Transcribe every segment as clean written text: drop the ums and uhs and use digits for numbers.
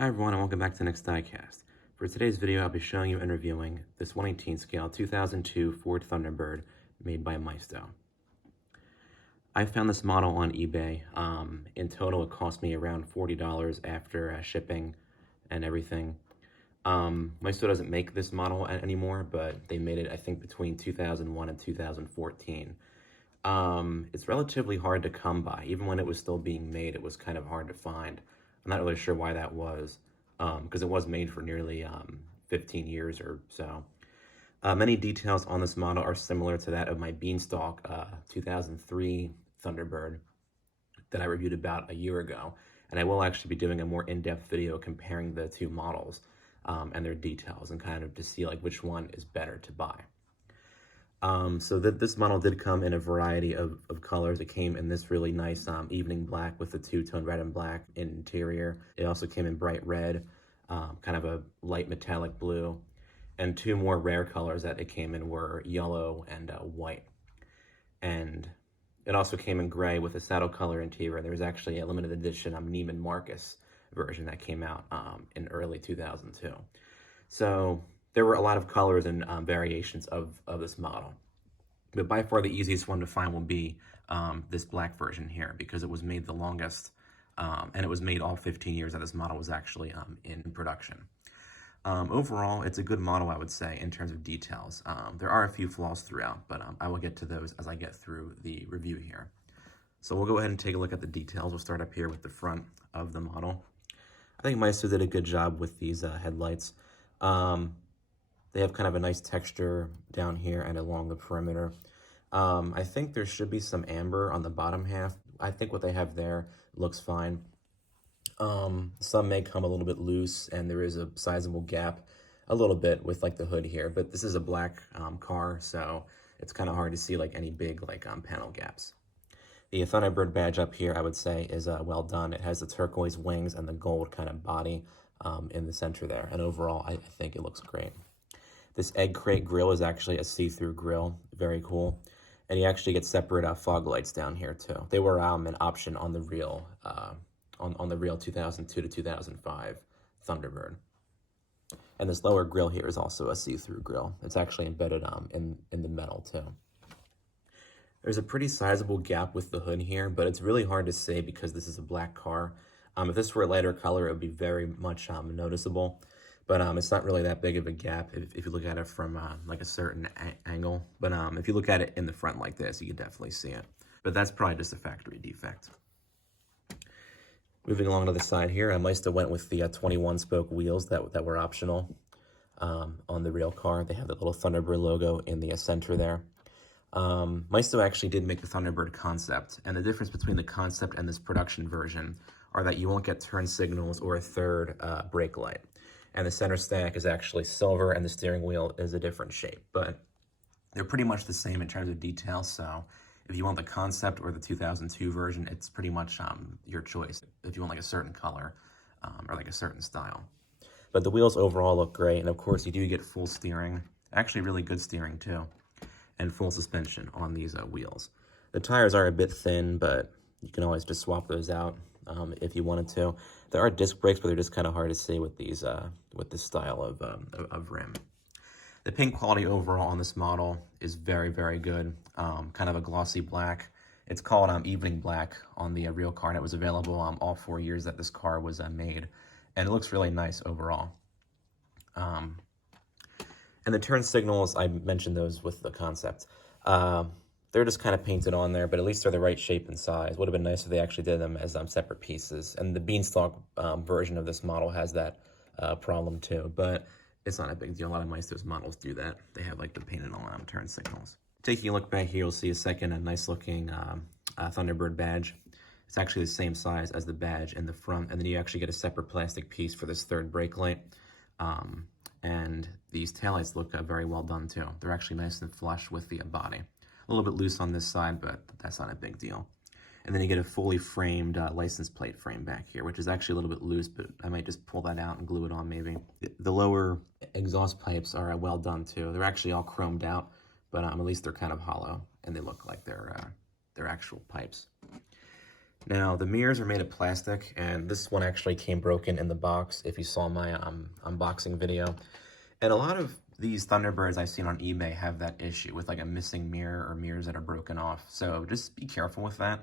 Hi everyone and welcome back to the next diecast. For today's video I'll be showing you and reviewing this 1/18 scale 2002 Ford Thunderbird made by Maisto. I found this model on eBay. In total it cost me around $40 after shipping and everything. Maisto doesn't make this model anymore, but they made it I think between 2001 and 2014. It's relatively hard to come by. Even when it was still being made, it was kind of hard to find. I'm not really sure why that was, because it was made for nearly 15 years or so. Many details on this model are similar to that of my Beanstalk 2003 Thunderbird that I reviewed about a year ago. And I will actually be doing a more in-depth video comparing the two models and their details and kind of to see like which one is better to buy. So this model did come in a variety of colors. It came in this really nice evening black with the two-tone red and black interior. It also came in bright red, kind of a light metallic blue. And two more rare colors that it came in were yellow and white. And it also came in gray with a saddle color interior. There was actually a limited edition Neiman Marcus version that came out in early 2002. So there were a lot of colors and variations of this model. But by far the easiest one to find will be this black version here because it was made the longest and it was made all 15 years that this model was actually in production. Overall, it's a good model, I would say, in terms of details. There are a few flaws throughout, but I will get to those as I get through the review here. So we'll go ahead and take a look at the details. We'll start up here with the front of the model. I think Maisto did a good job with these headlights. They have kind of a nice texture down here and along the perimeter. I think there should be some amber on the bottom half. I think what they have there looks fine. Some may come a little bit loose and there is a sizable gap a little bit with like the hood here, but this is a black car, so it's kind of hard to see like any big like panel gaps. The Thunderbird badge up here, I would say, is well done. It has the turquoise wings and the gold kind of body in the center there, and overall I think it looks great. This egg crate grill is actually a see-through grill, very cool. And you actually get separate fog lights down here too. They were an option on the real, on the real 2002 to 2005 Thunderbird. And this lower grill here is also a see-through grill. It's actually embedded in the metal too. There's a pretty sizable gap with the hood here, but it's really hard to say because this is a black car. If this were a lighter color, it would be very much noticeable. But it's not really that big of a gap if you look at it from like a certain angle. But if you look at it in the front like this, you can definitely see it. But that's probably just a factory defect. Moving along to the side here, Maisto went with the 21-spoke wheels that were optional on the real car. They have the little Thunderbird logo in the center there. Maisto actually did make the Thunderbird concept. And the difference between the concept and this production version are that you won't get turn signals or a third brake light. And the center stack is actually silver and the steering wheel is a different shape, but they're pretty much the same in terms of detail. So if you want the concept or the 2002 version, it's pretty much your choice if you want like a certain color or like a certain style. But the wheels overall look great. And of course you do get full steering, actually really good steering too, and full suspension on these wheels. The tires are a bit thin, but you can always just swap those out if you wanted to. There are disc brakes, but they're just kind of hard to see with these with this style of rim. The paint quality overall on this model is very, very good. Kind of a glossy black. It's called evening black on the real car, and it was available all 4 years that this car was made, and it looks really nice overall. And the turn signals, I mentioned those with the concept. They're just kind of painted on there, but at least they're the right shape and size. Would have been nice if they actually did them as separate pieces. And the Beanstalk version of this model has that problem too, but it's not a big deal. A lot of Maisto's models do that. They have like the painted on turn signals. Taking a look back here, you'll see a nice looking Thunderbird badge. It's actually the same size as the badge in the front, and then you actually get a separate plastic piece for this third brake light. And these taillights look very well done too. They're actually nice and flush with the body. A little bit loose on this side, but that's not a big deal. And then you get a fully framed license plate frame back here, which is actually a little bit loose, but I might just pull that out and glue it on maybe. The lower exhaust pipes are well done too. They're actually all chromed out, but at least they're kind of hollow and they look like they're actual pipes. Now, the mirrors are made of plastic, and this one actually came broken in the box if you saw my unboxing video. And a lot of these Thunderbirds I've seen on eBay have that issue with like a missing mirror or mirrors that are broken off. So just be careful with that.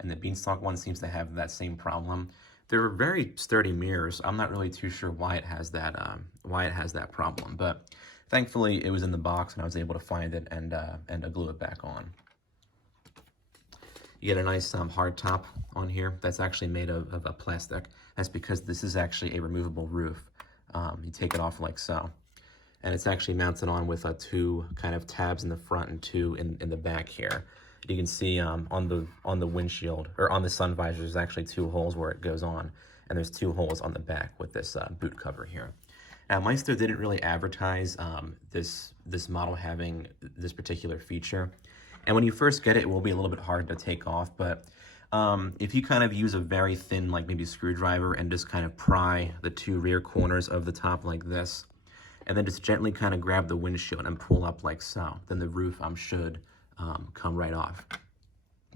And the Beanstalk one seems to have that same problem. They're very sturdy mirrors. I'm not really too sure why it has that problem, but thankfully it was in the box and I was able to find it and glue it back on. You get a nice hard top on here that's actually made of a plastic. That's because this is actually a removable roof. You take it off like so. And it's actually mounted on with two kind of tabs in the front and two in the back here. You can see on the windshield, or on the sun visor, there's actually two holes where it goes on. And there's two holes on the back with this boot cover here. Now, Maisto didn't really advertise this model having this particular feature. And when you first get it, it will be a little bit hard to take off, but if you kind of use a very thin, like maybe screwdriver, and just kind of pry the two rear corners of the top like this, and then just gently kind of grab the windshield and pull up like so, then the roof should come right off.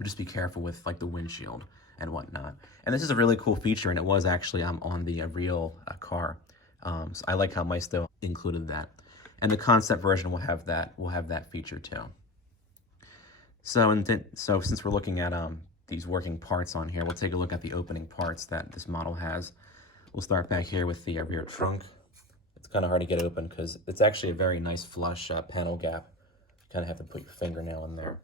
Just be careful with like the windshield and whatnot. And this is a really cool feature, and it was actually on the real car. So I like how Maisto included that. And the concept version will have that feature too. So since we're looking at these working parts on here, we'll take a look at the opening parts that this model has. We'll start back here with the rear trunk. It's kind of hard to get open because it's actually a very nice flush panel gap. You kind of have to put your fingernail in there.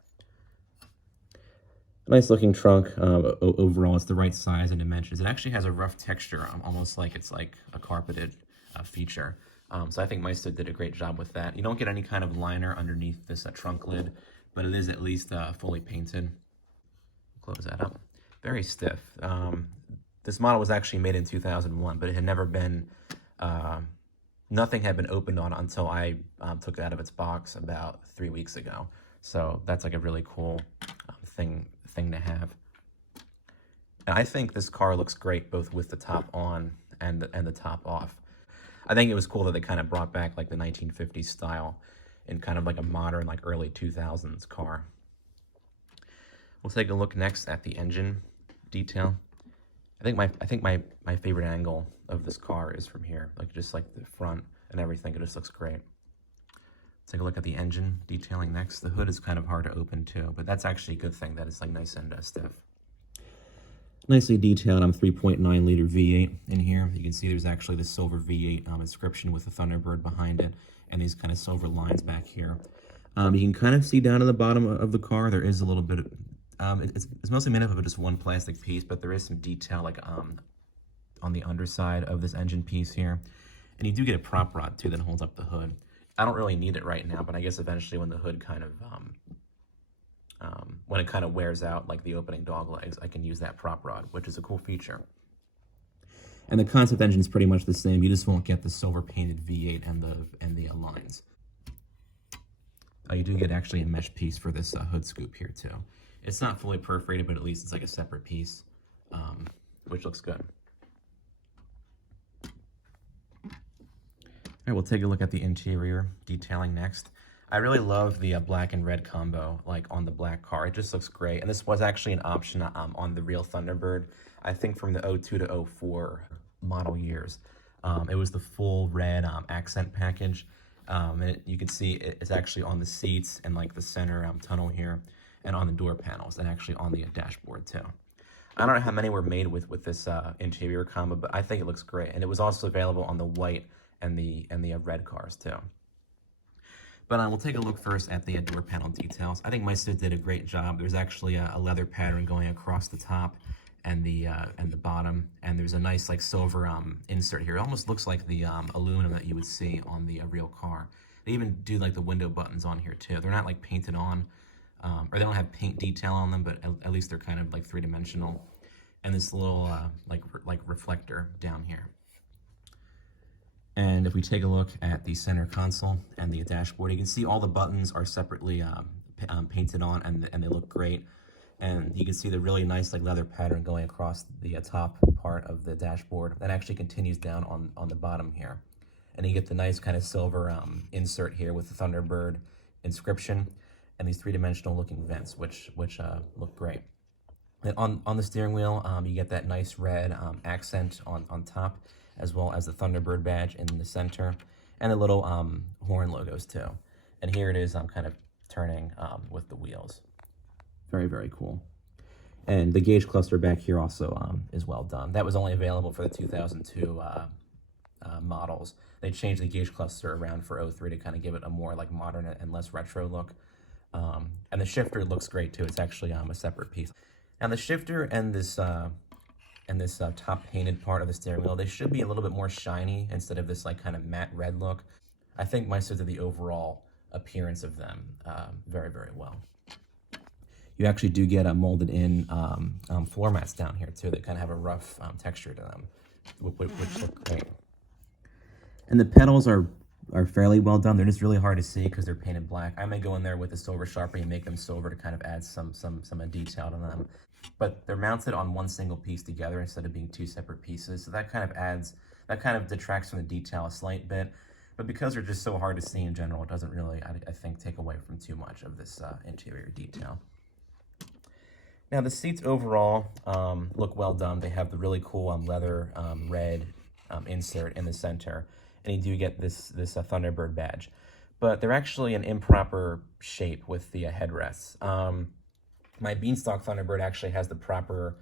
Nice looking trunk. Overall, it's the right size and dimensions. It actually has a rough texture, almost like it's like a carpeted feature. So I think Maisto did a great job with that. You don't get any kind of liner underneath this trunk lid, but it is at least fully painted. Close that up. Very stiff. This model was actually made in 2001, but it had never been, nothing had been opened on until I took it out of its box about 3 weeks ago. So that's like a really cool thing to have. And I think this car looks great both with the top on and the top off. I think it was cool that they kind of brought back like the 1950s style in kind of like a modern, like early 2000s car. We'll take a look next at the engine detail. I think my favorite angle of this car is from here, like just like the front and everything. It just looks great. Take a look at the engine detailing next. The hood is kind of hard to open too, but that's actually a good thing that it's like nice and stiff. Nicely detailed 3.9 liter V8 in here. You can see there's actually the silver V8 inscription with the Thunderbird behind it, and these kind of silver lines back here. You can kind of see down at the bottom of the car, there is a little bit of, it's mostly made up of just one plastic piece, but there is some detail like on the underside of this engine piece here. And you do get a prop rod too that holds up the hood. I don't really need it right now, but I guess eventually when the hood kind of, when it kind of wears out, like the opening dog legs, I can use that prop rod, which is a cool feature. And the concept engine is pretty much the same. You just won't get the silver painted V8 and the lines. You do get actually a mesh piece for this hood scoop here too. It's not fully perforated, but at least it's like a separate piece, which looks good. All right, we'll take a look at the interior detailing next. I really love the black and red combo, like on the black car. It just looks great. And this was actually an option on the real Thunderbird, I think from the 02 to 04 model years. It was the full red accent package. And you can see it's actually on the seats and like the center tunnel here, and on the door panels, and actually on the dashboard too. I don't know how many were made with this interior combo, but I think it looks great. And it was also available on the white and the red cars too. But we'll take a look first at the door panel details. I think Maisto did a great job. There's actually a leather pattern going across the top and the bottom, and there's a nice like silver insert here. It almost looks like the aluminum that you would see on the real car. They even do like the window buttons on here too. They're not like painted on, or they don't have paint detail on them, but at least they're kind of like three-dimensional. And this little like reflector down here. And if we take a look at the center console and the dashboard, you can see all the buttons are separately painted on, and they look great. And you can see the really nice like leather pattern going across the top part of the dashboard that actually continues down on the bottom here. And you get the nice kind of silver insert here with the Thunderbird inscription and these three-dimensional looking vents, which look great. And on the steering wheel, you get that nice red accent on top, as well as the Thunderbird badge in the center, and the little horn logos too. And here it is, I'm kind of turning with the wheels. Very, very cool. And the gauge cluster back here also is well done. That was only available for the 2002 models. They changed the gauge cluster around for 03 to kind of give it a more like modern and less retro look. And the shifter looks great too. It's actually a separate piece. And the shifter and this top painted part of the steering wheel, they should be a little bit more shiny instead of this like kind of matte red look. I think Maisto did the overall appearance of them very, very well. You actually do get a molded in floor mats down here too that kind of have a rough texture to them, which look great. And the pedals are fairly well done. They're just really hard to see because they're painted black. I may go in there with a silver Sharpie and make them silver to kind of add some detail to them. But they're mounted on one single piece together instead of being two separate pieces. So that kind of detracts from the detail a slight bit. But because they're just so hard to see in general, it doesn't really, I think, take away from too much of this interior detail. Now the seats overall look well done. They have the really cool leather red insert in the center. And you do get this Thunderbird badge. But they're actually an improper shape with the headrests. My Beanstalk Thunderbird actually has the proper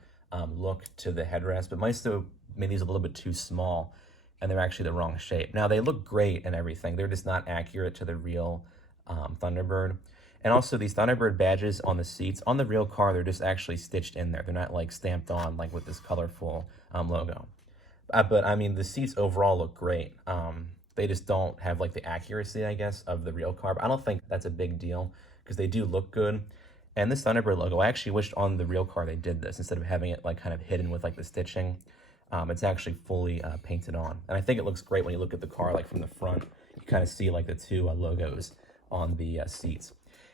look to the headrest, but Maisto made these a little bit too small, and they're actually the wrong shape. Now, they look great and everything. They're just not accurate to the real Thunderbird. And also, these Thunderbird badges on the seats, on the real car, they're just actually stitched in there. They're not, like, stamped on, like, with this colorful logo. But, I mean, the seats overall look great. They just don't have, like, the accuracy, I guess, of the real car. But I don't think that's a big deal, because they do look good. And this Thunderbird logo, I actually wished on the real car they did this instead of having it like kind of hidden with like the stitching. It's actually fully painted on. And I think it looks great when you look at the car like from the front. You kind of see like the two logos on the seats.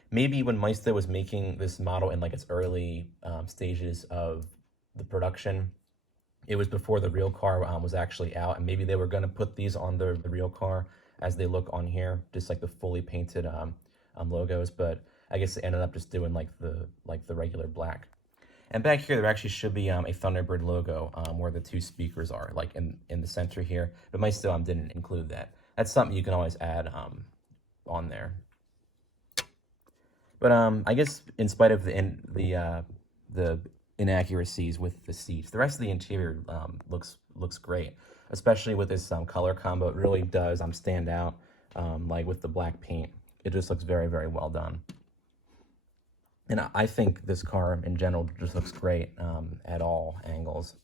Maybe when Maisto was making this model in like its early stages of the production, it was before the real car was actually out, and maybe they were going to put these on the real car as they look on here, just like the fully painted logos, but I guess they ended up just doing like the regular black. And back here, there actually should be a Thunderbird logo where the two speakers are, like in the center here. But Maisto didn't include that. That's something you can always add on there. But I guess in spite of the inaccuracies with the seats, the rest of the interior looks great, especially with this color combo. It really does stand out, like with the black paint. It just looks very, very well done. And I think this car in general just looks great at all angles.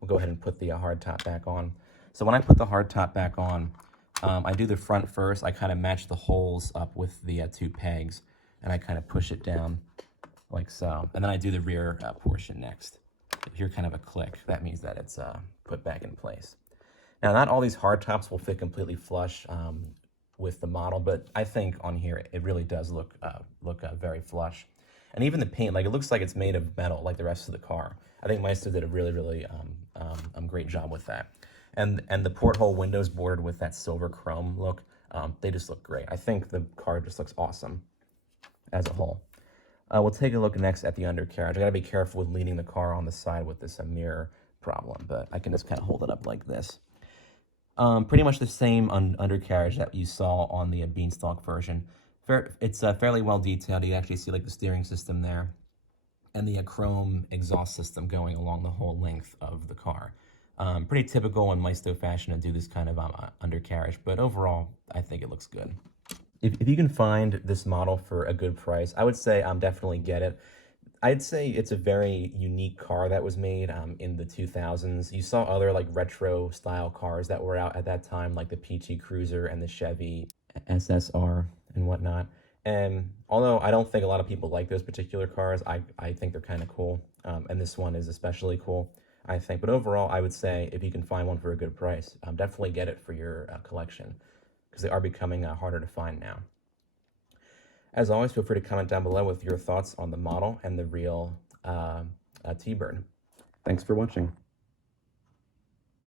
We'll go ahead and put the hardtop back on. So when I put the hardtop back on, I do the front first. I kind of match the holes up with the two pegs, and I kind of push it down like so. And then I do the rear portion next. If you hear kind of a click, that means that it's put back in place. Now, not all these hardtops will fit completely flush with the model, but I think on here it really does look very flush. And even the paint, like it looks like it's made of metal, like the rest of the car. I think Maisto did a really, really great job with that. And the porthole windows bordered with that silver chrome look, they just look great. I think the car just looks awesome as a whole. We'll take a look next at the undercarriage. I gotta be careful with leaning the car on the side with this mirror problem, but I can just kind of hold it up like this. Pretty much the same undercarriage that you saw on the Beanstalk version. It's fairly well detailed. You actually see like the steering system there and the chrome exhaust system going along the whole length of the car. Pretty typical in Maisto fashion to do this kind of undercarriage, but overall, I think it looks good. If you can find this model for a good price, I would say definitely get it. I'd say it's a very unique car that was made in the 2000s. You saw other like retro style cars that were out at that time, like the PT Cruiser and the Chevy SSR and whatnot. And although I don't think a lot of people like those particular cars, I think they're kind of cool. And this one is especially cool, I think. But overall, I would say if you can find one for a good price, definitely get it for your collection, because they are becoming harder to find now. As always, feel free to comment down below with your thoughts on the model and the real T-Bird. Thanks for watching.